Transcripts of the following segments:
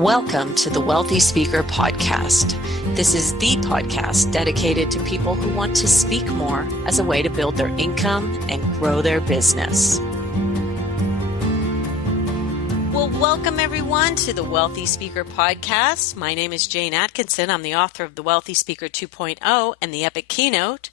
Welcome to the Wealthy Speaker Podcast. This is the podcast dedicated to people who want to speak more as a way to build their income and grow their business. Well, welcome everyone to the Wealthy Speaker Podcast. My name is Jane Atkinson. I'm the author of The Wealthy Speaker 2.0 and the Epic Keynote.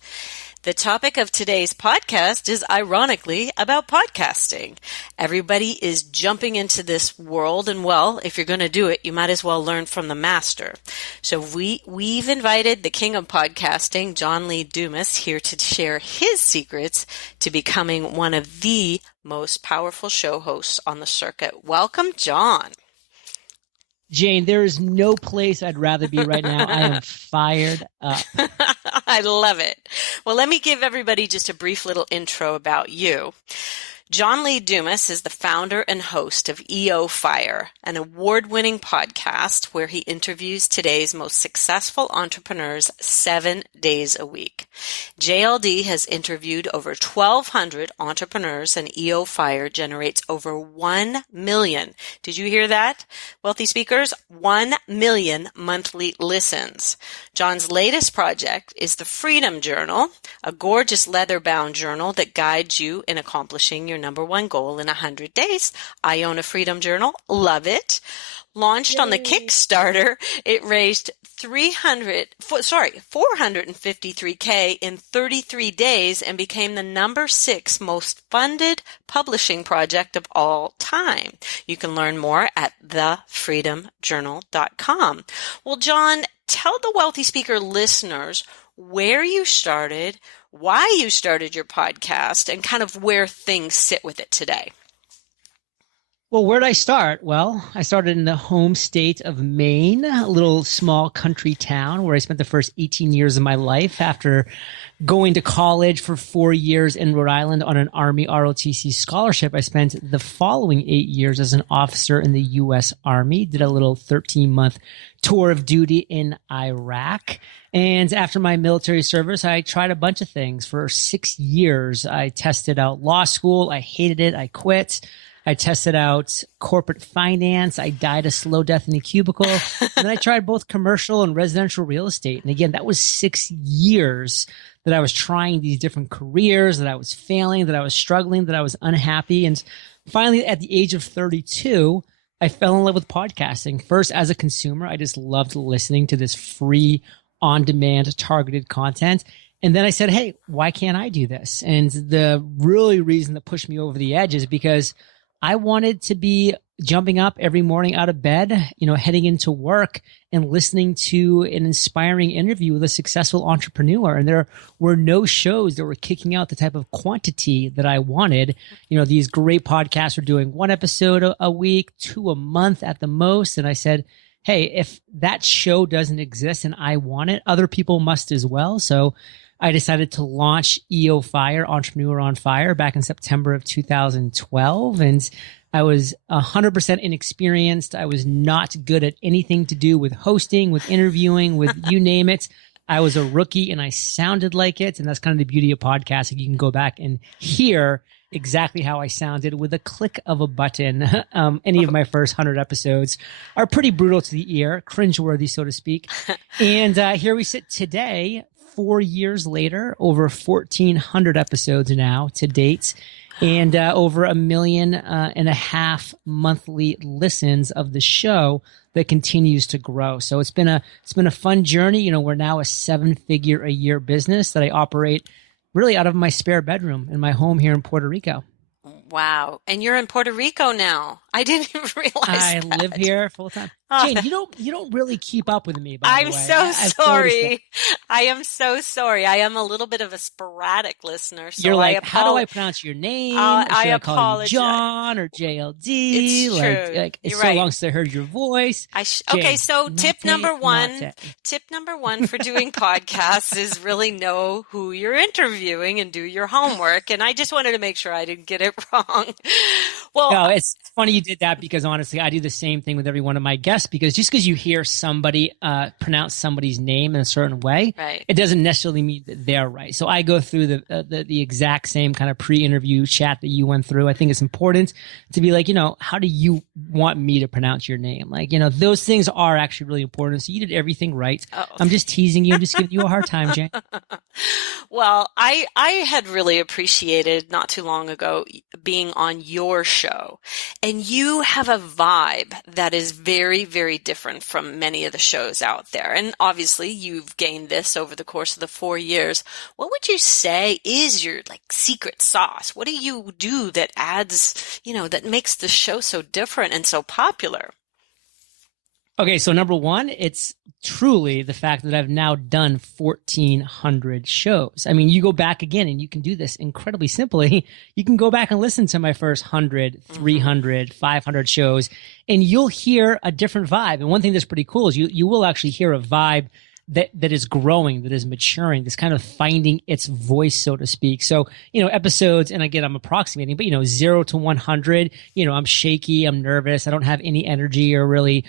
The topic of today's podcast is ironically about podcasting. Everybody is jumping into this world, and well, if you're going to do it, you might as well learn from the master. So we've invited the king of podcasting, John Lee Dumas, here to share his secrets to becoming one of the most powerful show hosts on the circuit. Welcome, John. Jane, there is no place I'd rather be right now. I am fired up. I love it. Well, let me give everybody just a brief little intro about you. John Lee Dumas is the founder and host of EO Fire, an award-winning podcast where he interviews today's most successful entrepreneurs 7 days a week. JLD has interviewed over 1,200 entrepreneurs, and EO Fire generates over 1 million. Did you hear that? Wealthy speakers, 1 million monthly listens. John's latest project is the Freedom Journal, a gorgeous leather-bound journal that guides you in accomplishing your number one goal in 100 days. I own a Freedom Journal. Love it. Launched on the Kickstarter, it raised $453K in 33 days and became the number 6 most funded publishing project of all time. You can learn more at thefreedomjournal.com. Well, John, tell the Wealthy Speaker listeners where you started, why you started your podcast, and kind of where things sit with it today. Well, where did I start? Well, I started in the home state of Maine, a little small country town where I spent the first 18 years of my life after going to college for 4 years in Rhode Island on an Army ROTC scholarship. I spent the following 8 years as an officer in the U.S. Army, did a little 13-month tour of duty in Iraq. And after my military service, I tried a bunch of things. For 6 years, I tested out law school. I hated it. I quit. I tested out corporate finance. I died a slow death in a cubicle. And then I tried both commercial and residential real estate. And again, that was 6 years that I was trying these different careers, that I was failing, that I was struggling, that I was unhappy. And finally, at the age of 32, I fell in love with podcasting. First, as a consumer, I just loved listening to this free, on-demand, targeted content. And then I said, hey, why can't I do this? And the really reason that pushed me over the edge is because I wanted to be jumping up every morning out of bed, heading into work and listening to an inspiring interview with a successful entrepreneur. And there were no shows that were kicking out the type of quantity that I wanted. These great podcasts were doing 1 episode a week, 2 a month at the most. And I said, hey, if that show doesn't exist and I want it, other people must as well. So I decided to launch EO Fire, Entrepreneur on Fire, back in September of 2012. And I was 100% inexperienced. I was not good at anything to do with hosting, with interviewing, with you name it. I was a rookie and I sounded like it. And that's kind of the beauty of podcasting. You can go back and hear exactly how I sounded with a click of a button. Any of my first 100 episodes are pretty brutal to the ear, cringeworthy, so to speak. And here we sit today, 4 years later, over 1,400 episodes now to date, and over 1.5 million monthly listens of the show that continues to grow. So it's been a fun journey. We're now a 7-figure a year business that I operate really out of my spare bedroom in my home here in Puerto Rico. Wow. And you're in Puerto Rico now. I didn't even realize I that. live here full time. Jane, you don't really keep up with me, by the way. I'm so sorry. I am so sorry. I am a little bit of a sporadic listener. So you're like, how do I pronounce your name? I apologize. Call you John or JLD? It's true. Like it's You're so right. long since I heard your voice. Okay, so tip number one for doing podcasts is really know who you're interviewing and do your homework. And I just wanted to make sure I didn't get it wrong. Well, no, it's funny you did that because honestly, I do the same thing with every one of my guests. guess, because just because you hear somebody pronounce somebody's name in a certain way, Right. it doesn't necessarily mean that they're right. So I go through the exact same kind of pre-interview chat that you went through. I think it's important to be like, how do you want me to pronounce your name? Like, those things are actually really important. So you did everything right. Oh. I'm just teasing you. I'm just giving you a hard time, Jane. Well, I had really appreciated not too long ago being on your show, and you have a vibe that is very, very different from many of the shows out there. And obviously you've gained this over the course of the 4 years. What would you say is your secret sauce? What do you do that adds, that makes the show so different and so popular? Okay, so number one, it's truly the fact that I've now done 1,400 shows. I mean, you go back again and you can do this incredibly simply. You can go back and listen to my first 100, 300, 500 shows, and you'll hear a different vibe. And one thing that's pretty cool is you will actually hear a vibe that is growing, that is maturing, that's kind of finding its voice, so to speak. So, episodes, and again, I'm approximating, but 0 to 100, I'm shaky, I'm nervous, I don't have any energy or really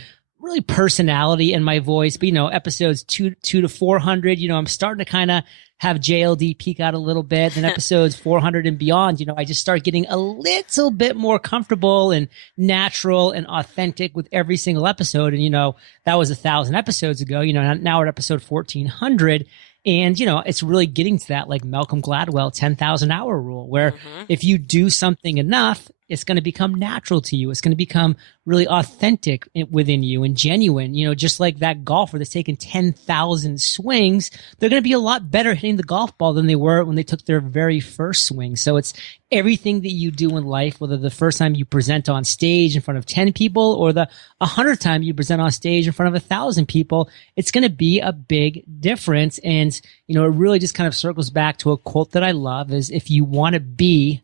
personality in my voice. But, episodes 2 to 400, I'm starting to kind of have JLD peak out a little bit. Then episodes 400 and beyond, I just start getting a little bit more comfortable and natural and authentic with every single episode. And, that was 1,000 episodes ago, now we're at episode 1,400. And, it's really getting to that, like Malcolm Gladwell 10,000 hour rule, where if you do something enough, it's going to become natural to you. It's going to become really authentic within you and genuine. Just like that golfer that's taken 10,000 swings, they're going to be a lot better hitting the golf ball than they were when they took their very first swing. So it's everything that you do in life, whether the first time you present on stage in front of 10 people or the 100th time you present on stage in front of 1,000 people, it's going to be a big difference. And, it really just kind of circles back to a quote that I love is, if you want to be,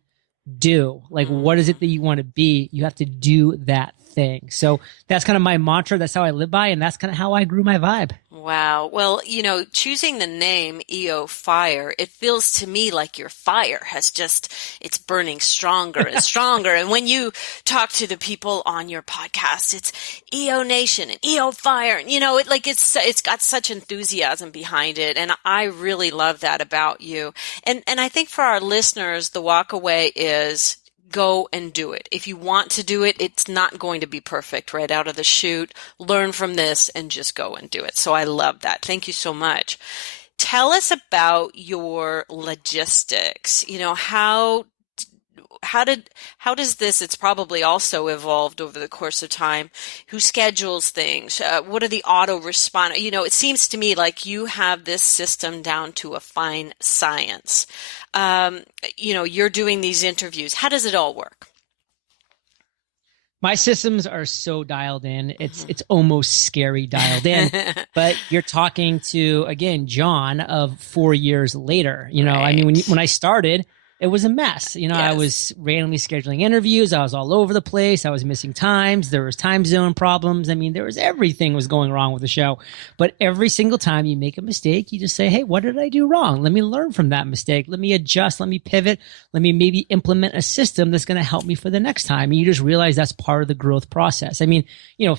do. Like, what is it that you want to be? You have to do that thing. So that's kind of my mantra. That's how I live by, and that's kind of how I grew my vibe. Wow. Well, choosing the name EO Fire, it feels to me like your fire has it's burning stronger and stronger. And when you talk to the people on your podcast, it's EO Nation and EO Fire. And, it's got such enthusiasm behind it. And I really love that about you. And I think for our listeners, the walk away is, go and do it. If you want to do it, it's not going to be perfect right out of the chute. Learn from this and just go and do it. So I love that. Thank you so much. Tell us about your logistics. How does this, it's probably also evolved over the course of time. Who schedules things? What are the auto respond? It seems to me like you have this system down to a fine science. You're doing these interviews. How does it all work? My systems are so dialed in. It's almost scary dialed in, but you're talking to, again, John of 4 years later. Right. I mean, when I started, it was a mess. Yes. I was randomly scheduling interviews. I was all over the place. I was missing times. There was time zone problems. I mean, everything was going wrong with the show. But every single time you make a mistake, you just say, hey, what did I do wrong? Let me learn from that mistake. Let me adjust. Let me pivot. Let me maybe implement a system that's going to help me for the next time. And you just realize that's part of the growth process. I mean,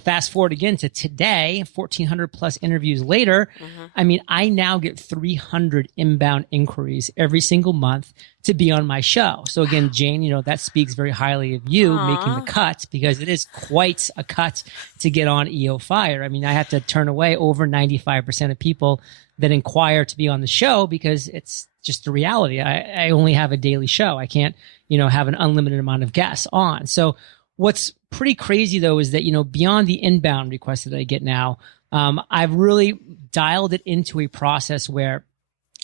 fast forward again to today, 1,400 plus interviews later. I mean, I now get 300 inbound inquiries every single month to be on my show. So again, Jane, that speaks very highly of you making the cut, because it is quite a cut to get on EO Fire. I mean, I have to turn away over 95% of people that inquire to be on the show, because it's just the reality. I only have a daily show. I can't, have an unlimited amount of guests on. So what's pretty crazy though is that, beyond the inbound requests that I get now, I've really dialed it into a process where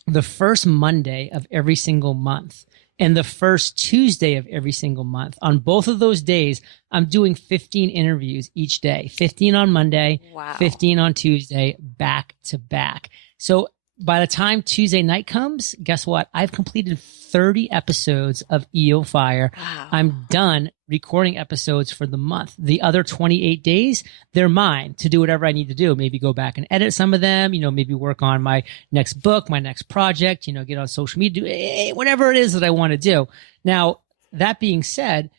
the first Monday of every single month and the first Tuesday of every single month, on both of those days, I'm doing 15 interviews each day, 15 on Monday, wow. 15 on Tuesday, back to back. So by the time Tuesday night comes, guess what? I've completed 30 episodes of EO Fire. Wow. I'm done recording episodes for the month. The other 28 days, they're mine to do whatever I need to do. Maybe go back and edit some of them, maybe work on my next book, my next project, get on social media, do whatever it is that I want to do. Now, that being said,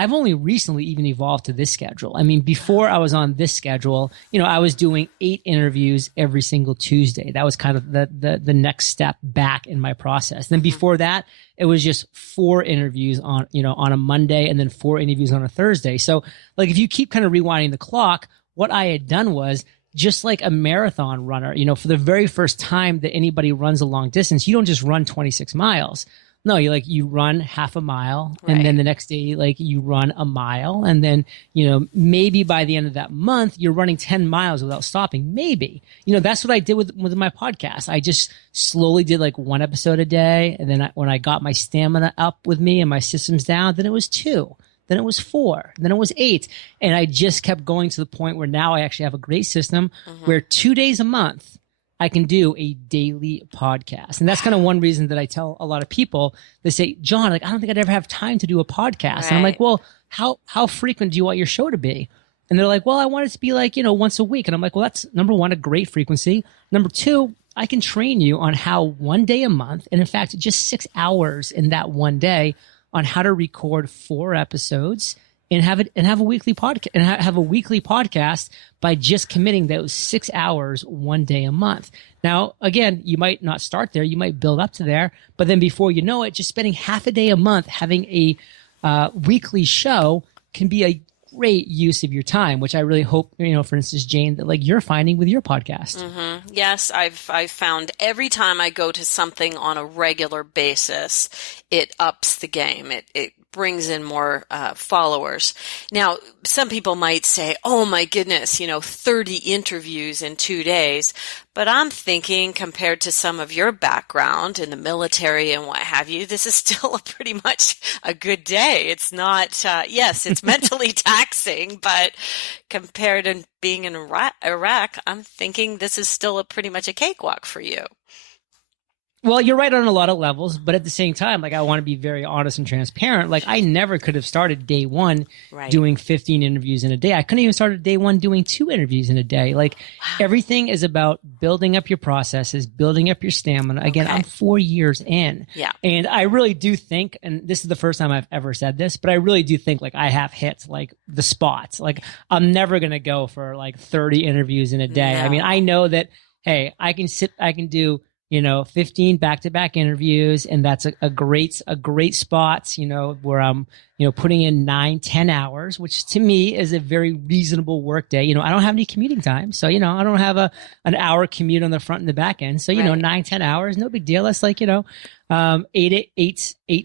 I've only recently even evolved to this schedule. I mean, before I was on this schedule, I was doing 8 interviews every single Tuesday. That was kind of the next step back in my process. Then before that, it was just 4 interviews on a Monday and then 4 interviews on a Thursday. So like if you keep kind of rewinding the clock, what I had done was just like a marathon runner, for the very first time that anybody runs a long distance, you don't just run 26 miles. No, you run half a mile, and then the next day, you run a mile, and then, maybe by the end of that month, you're running 10 miles without stopping. Maybe, that's what I did with my podcast. I just slowly did like 1 episode a day. And then when I got my stamina up with me and my systems down, then it was 2. Then it was 4. Then it was 8. And I just kept going to the point where now I actually have a great system where 2 days a month, I can do a daily podcast. And that's kind of one reason that I tell a lot of people, they say, John, I don't think I'd ever have time to do a podcast. Right. And I'm like, well, how frequent do you want your show to be? And they're like, well, I want it to be once a week. And I'm like, well, that's number 1, a great frequency. Number 2, I can train you on how 1 day a month, and in fact, just 6 hours in that 1 day on how to record 4 episodes and have a weekly podcast by just committing those 6 hours 1 day a month. Now, again, you might not start there. You might build up to there, but then before you know it, just spending half a day a month having a weekly show can be a great use of your time, which I really hope, for instance, Jane, that you're finding with your podcast. Mm-hmm. Yes, I've found every time I go to something on a regular basis, it ups the game. It brings in more followers. Now, some people might say, oh my goodness, 30 interviews in 2 days. But I'm thinking compared to some of your background in the military and what have you, this is still pretty much a good day. It's not, yes, it's mentally taxing, but compared to being in Iraq, I'm thinking this is still pretty much a cakewalk for you. Well, you're right on a lot of levels, but at the same time, I want to be very honest and transparent. I never could have started day 1 doing 15 interviews in a day. I couldn't even start day 1 doing 2 interviews in a day. Everything is about building up your processes, building up your stamina. Again, I'm 4 years in. Yeah. And I really do think, and this is the first time I've ever said this, but I really do think I have hit the spots. I'm never going to go for 30 interviews in a day. No. I mean, I know that, hey, I can do 15 back-to-back interviews, and that's a great spot, where I'm, putting in 9-10 hours, which to me is a very reasonable work day. I don't have any commuting time. So, I don't have an hour commute on the front and the back end. So, 9-10 hours, no big deal. That's 8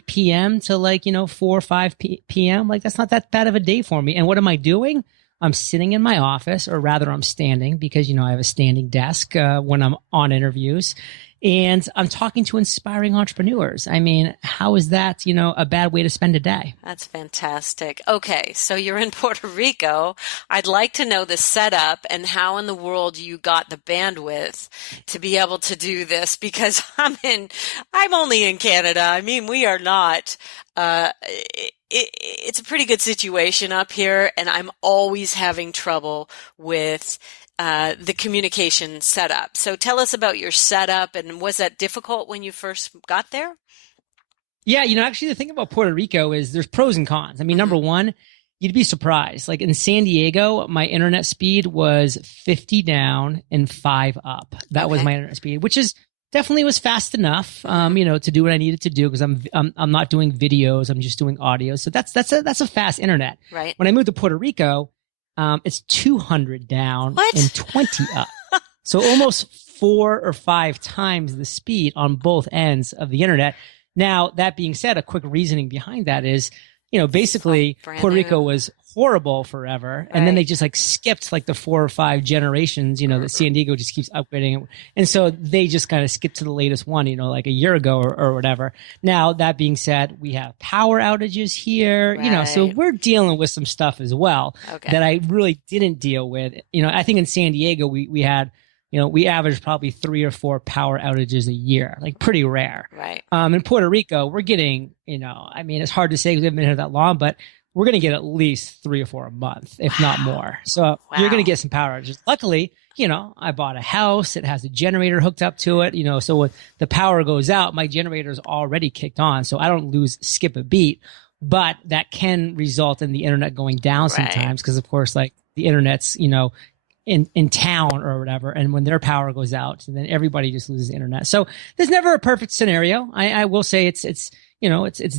p.m. to 4 or 5 p.m. That's not that bad of a day for me. And what am I doing? I'm sitting in my office, or rather I'm standing because, I have a standing desk when I'm on interviews. And I'm talking to inspiring entrepreneurs. I mean, how is that, a bad way to spend a day? That's fantastic. Okay, so you're in Puerto Rico. I'd like to know the setup and how in the world you got the bandwidth to be able to do this, because I'm only in Canada. I mean, we are not. It's a pretty good situation up here, and I'm always having trouble with the communication setup. So tell us about your setup, and was that difficult when you first got there? Yeah, actually the thing about Puerto Rico is there's pros and cons. I mean, number 1, you'd be surprised. In San Diego, my internet speed was 50 down and 5 up. That was my internet speed, which is definitely was fast enough, to do what I needed to do, because I'm not doing videos, I'm just doing audio. So that's a fast internet. Right. When I moved to Puerto Rico, it's 200 down and 20 up. So almost 4 or 5 times the speed on both ends of the internet. Now, that being said, a quick reasoning behind that is, basically Puerto Rico was horrible forever. And then they just skipped the 4 or 5 generations, that San Diego just keeps upgrading. And so they just kind of skipped to the latest one, a year ago or whatever. Now, that being said, we have power outages here, so we're dealing with some stuff as well that I really didn't deal with. I think in San Diego, we had, we averaged probably 3 or 4 power outages a year, pretty rare. Right. In Puerto Rico, we're getting, I mean, it's hard to say because we haven't been here that long, but we're going to get at least 3 or 4 a month, if not more. So you're going to get some power outages. Luckily, I bought a house. It has a generator hooked up to it, so when the power goes out, my generator is already kicked on. So I don't skip a beat. but that can result in the internet going down Right. sometimes because, of course, like the internet's, in town or whatever. And when their power goes out, then everybody just loses internet. So there's never a perfect scenario. I will say it's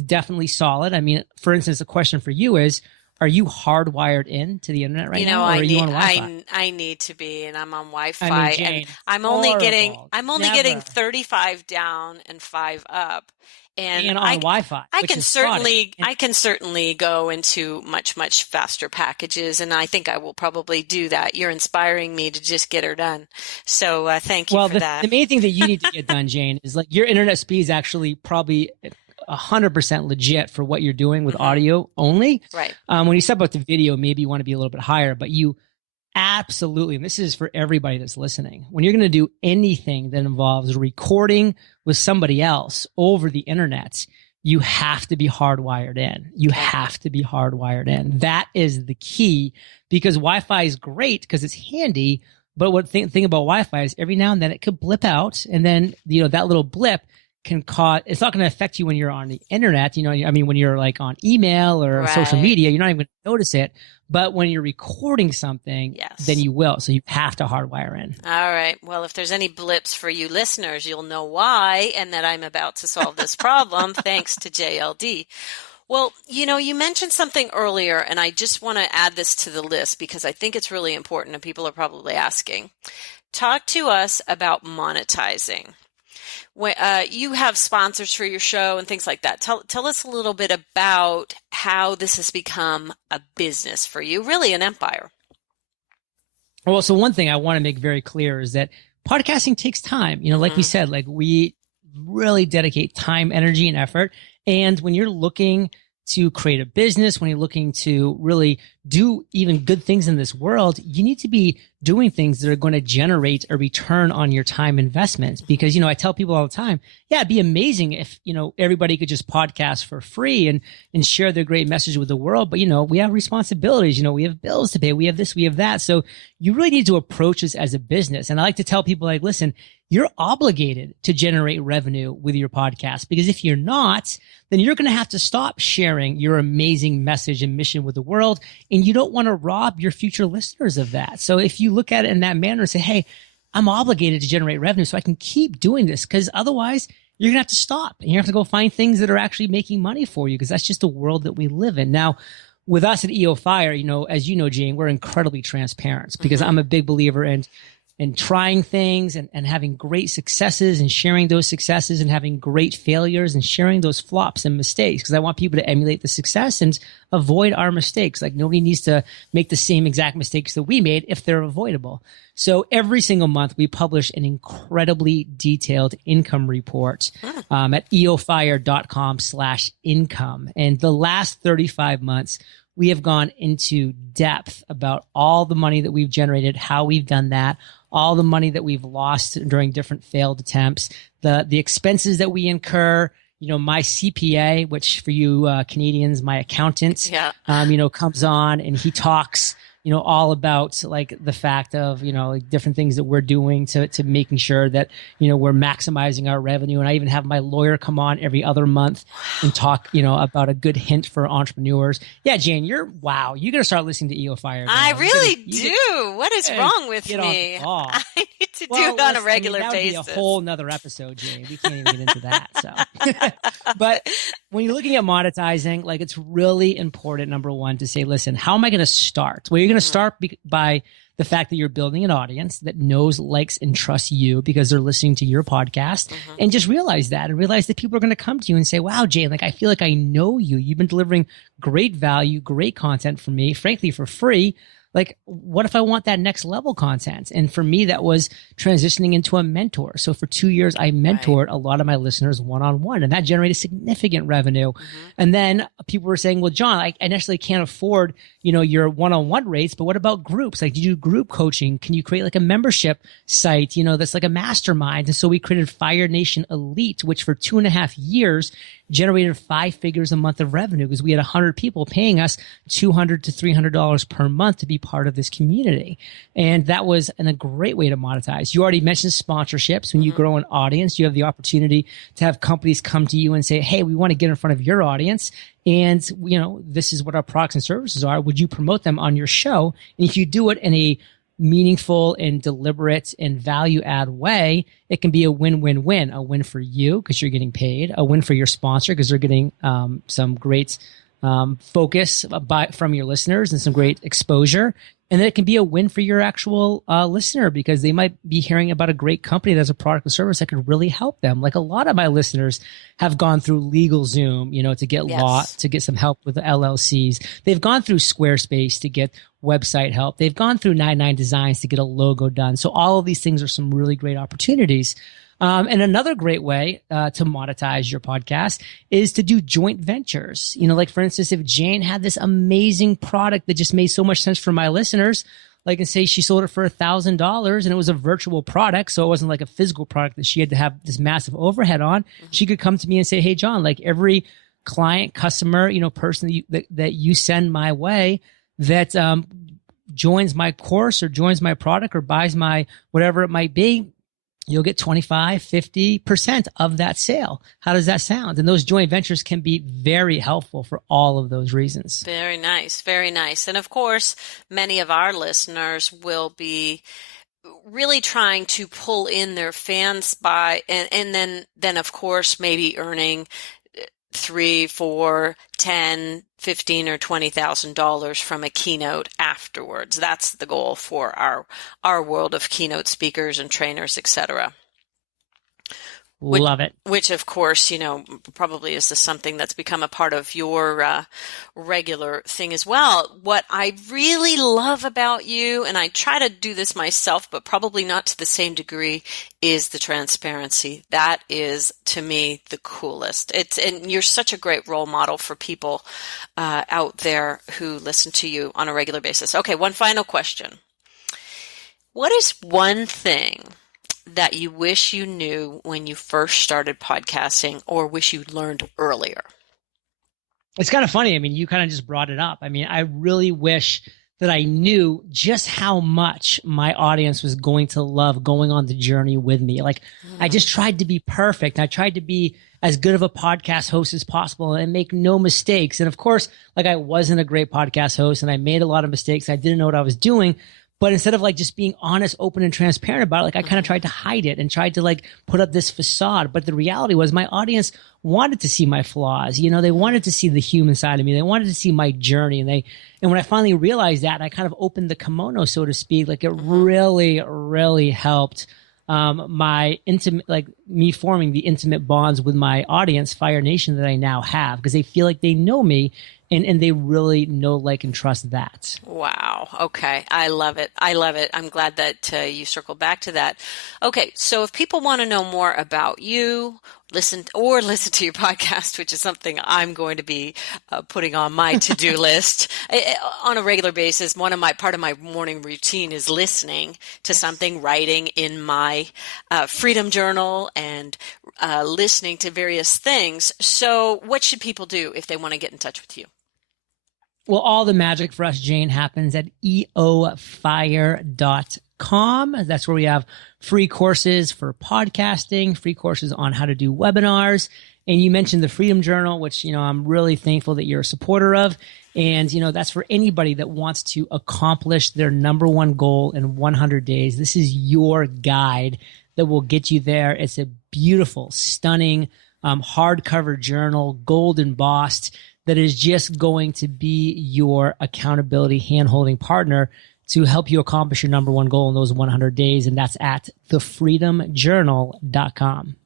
definitely solid. I mean, for instance, a question for you is, are you hardwired in to the internet right now, or are you on Wi-Fi? I need to be, and I'm on Wi-Fi, I mean, Jane, and I'm only Never. getting 35 down and 5 up. And on Wi-Fi, which is spotty. I can certainly go into much, much faster packages, and I think I will probably do that. You're inspiring me to just get her done. So thank you for that. The main thing that you need to get done, Jane, is like your internet speed is actually probably 100% legit for what you're doing with audio only. Right. When you step up to video, maybe you want to be a little bit higher, but you absolutely, and this is for everybody that's listening, when you're going to do anything that involves recording with somebody else over the internet, you have to be hardwired in. You have to be hardwired in. That is the key, because Wi-Fi is great because it's handy. But what thing about Wi-Fi is every now and then it could blip out, and then that little blip can cause, it's not going to affect you when you're on the internet. I mean, when you're like on email or social media, you're not even going to notice it. But when you're recording something, then you will. So you have to hardwire in. All right. Well, if there's any blips for you listeners, you'll know why, and that I'm about to solve this problem thanks to JLD. Well, you mentioned something earlier, and I just want to add this to the list because I think it's really important and people are probably asking. Talk to us about monetizing. When, you have sponsors for your show and things like that. Tell us a little bit about how this has become a business for you, really an empire. Well, so one thing I want to make very clear is that podcasting takes time. Like we said, like we really dedicate time, energy, and effort. And when you're looking to create a business, when you're looking to really do even good things in this world, you need to be doing things that are going to generate a return on your time investments. Because, I tell people all the time, it'd be amazing if, everybody could just podcast for free and share their great message with the world. But, we have responsibilities, we have bills to pay, we have this, we have that. So you really need to approach this as a business. And I like to tell people, like, listen, you're obligated to generate revenue with your podcast, because if you're not, then you're going to have to stop sharing your amazing message and mission with the world. And you don't want to rob your future listeners of that. So if you look at it in that manner and say, hey, I'm obligated to generate revenue so I can keep doing this, because otherwise you're going to have to stop and you have to go find things that are actually making money for you, because that's just the world that we live in. Now, with us at EO Fire, as you know, Jane, we're incredibly transparent, because I'm a big believer in trying things and having great successes and sharing those successes, and having great failures and sharing those flops and mistakes, because I want people to emulate the success and avoid our mistakes. Like, nobody needs to make the same exact mistakes that we made if they're avoidable. So every single month we publish an incredibly detailed income report at eofire.com/income. And the last 35 months, we have gone into depth about all the money that we've generated, how we've done that, all the money that we've lost during different failed attempts, the expenses that we incur. My CPA, which for you Canadians, my accountant, comes on and he talks, all about like the fact of, like different things that we're doing to making sure that, we're maximizing our revenue. And I even have my lawyer come on every other month and talk, about a good hint for entrepreneurs. Yeah, Jane, you got to start listening to EO Fire. I really do. What is wrong with me? I need to do it on a regular basis. That would be a whole nother episode, Jane. We can't even get into that. So, but when you're looking at monetizing, like, it's really important, number one, to say, listen, how am I going to start? Well, you're going to start by the fact that you're building an audience that knows, likes, and trusts you because they're listening to your podcast. And just realize that, and realize that people are going to come to you and say, wow, Jane, like, I feel like I know you. You've been delivering great value, great content for me, frankly, for free. Like, what if I want that next level content? And for me, that was transitioning into a mentor. So for 2 years, I mentored a lot of my listeners one-on-one, and that generated significant revenue. And then people were saying, well, John, I necessarily can't afford, your one-on-one rates, but what about groups? Like, do you do group coaching? Can you create like a membership site, that's like a mastermind? And so we created Fire Nation Elite, which for 2.5 years generated 5 figures a month of revenue because we had 100 people paying us $200 to $300 per month to be part of this community. And that was a great way to monetize. You already mentioned sponsorships. When you grow an audience, you have the opportunity to have companies come to you and say, hey, we want to get in front of your audience. And, this is what our products and services are. Would you promote them on your show? And if you do it in a meaningful and deliberate and value add way, it can be a win-win-win. A win for you because you're getting paid, a win for your sponsor because they're getting some great focus from your listeners and some great exposure. And then it can be a win for your actual listener because they might be hearing about a great company that has a product or service that could really help them. Like a lot of my listeners have gone through LegalZoom, to get law, to get some help with the LLCs. They've gone through Squarespace to get website help. They've gone through 99 Designs to get a logo done. So all of these things are some really great opportunities. And another great way to monetize your podcast is to do joint ventures. Like for instance, if Jane had this amazing product that just made so much sense for my listeners, like and say she sold it for $1,000 and it was a virtual product. So it wasn't like a physical product that she had to have this massive overhead on. She could come to me and say, hey, John, like every client, customer, person that you send my way that joins my course or joins my product or buys my whatever it might be, you'll get 25, 50% of that sale. How does that sound? And those joint ventures can be very helpful for all of those reasons. Very nice. Very nice. And of course, many of our listeners will be really trying to pull in their fans by, and then of course, maybe earning $3, $4, $10, $15, or $20,000 from a keynote afterwards. That's the goal for our world of keynote speakers and trainers, etc. Love it. Which, of course, probably is something that's become a part of your regular thing as well. What I really love about you, and I try to do this myself, but probably not to the same degree, is the transparency. That is, to me, the coolest. And you're such a great role model for people out there who listen to you on a regular basis. Okay, one final question. What is one thing that you wish you knew when you first started podcasting or wish you learned earlier? It's kind of funny. I mean, you kind of just brought it up. I mean, I really wish that I knew just how much my audience was going to love going on the journey with me. Like, I just tried to be perfect. I tried to be as good of a podcast host as possible and make no mistakes. And of course, like I wasn't a great podcast host and I made a lot of mistakes. I didn't know what I was doing. But instead of like just being honest, open, and transparent about it, like I kind of tried to hide it and tried to like put up this facade. But the reality was my audience wanted to see my flaws. They wanted to see the human side of me. They wanted to see my journey. And when I finally realized that, I kind of opened the kimono, so to speak. Like it really, really helped my intimate, like me forming the intimate bonds with my audience, Fire Nation, that I now have, because they feel like they know me. And they really know, like, and trust that. Wow. Okay. I love it. I love it. I'm glad that you circled back to that. Okay. So if people want to know more about you, listen to your podcast, which is something I'm going to be putting on my to-do list on a regular basis. Part of my morning routine is listening to something, writing in my Freedom Journal, and listening to various things. So what should people do if they want to get in touch with you? Well, all the magic for us, Jane, happens at eofire.com. That's where we have free courses for podcasting, free courses on how to do webinars. And you mentioned the Freedom Journal, which, I'm really thankful that you're a supporter of. And, that's for anybody that wants to accomplish their number one goal in 100 days. This is your guide that will get you there. It's a beautiful, stunning, hardcover journal, gold embossed, that is just going to be your accountability hand-holding partner to help you accomplish your number one goal in those 100 days. And that's at thefreedomjournal.com.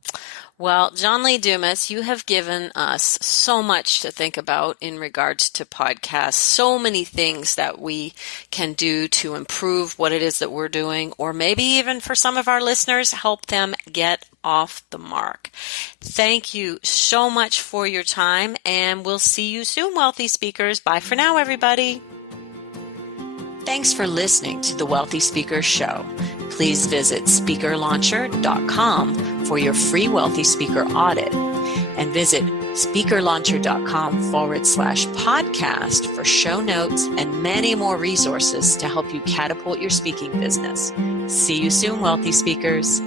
Well, John Lee Dumas, you have given us so much to think about in regards to podcasts, so many things that we can do to improve what it is that we're doing, or maybe even for some of our listeners, help them get off the mark. Thank you so much for your time, and we'll see you soon, Wealthy Speakers. Bye for now, everybody. Thanks for listening to the Wealthy Speakers Show. Please visit speakerlauncher.com for your free Wealthy Speaker audit, and visit speakerlauncher.com/podcast for show notes and many more resources to help you catapult your speaking business. See you soon, wealthy speakers.